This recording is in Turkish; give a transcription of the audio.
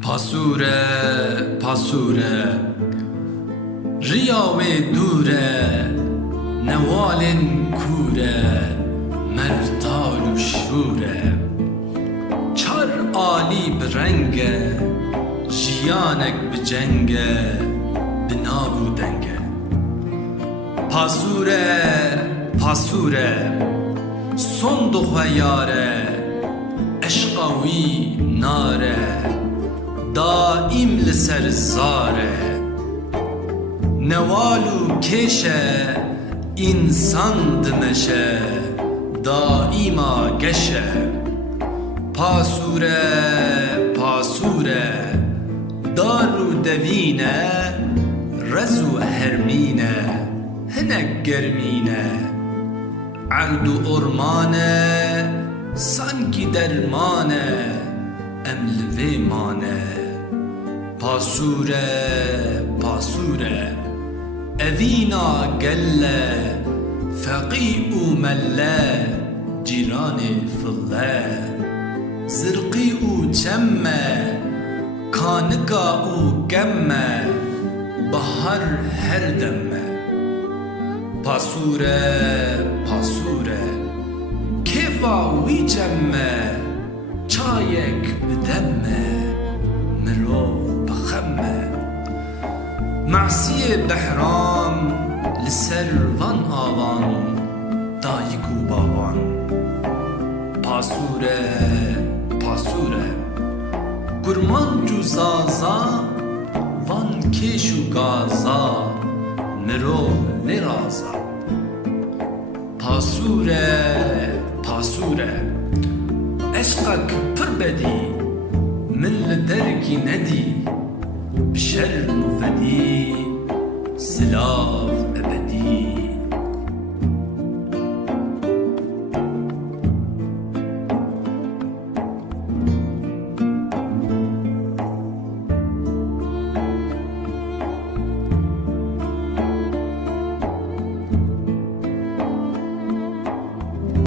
Pasure, pasure Riya ve dure Nevalin kure Mertal şure. Çar ali brenge Jiyanek bi cenge Binavu denge. Pasure, pasure Son duhe yare Eşqavi nare Daim li ser zare? Nevalu keşe insan dimeşe Daima geşe. Pasure pasure Daru devine Rezu hermine Hinek germine. Ardu ormane Sanki dermane Emli mane Pasure pasure Evina gelle Feqi'u melle Cirani fılle Zırqi'u çemme Kanika-u gemme Bahar her demme. Pasure pasure Kefa vi cemme Çayek bidemme معصیه بحرام لسر وان آوان دایکو باوان پاسوره پاسوره گرمان جو زازا وان کشو گازا مرو لرازا پاسوره پاسوره عشقك پر بدی من لدرکی ندی بشر وفدي سلاف أبدي.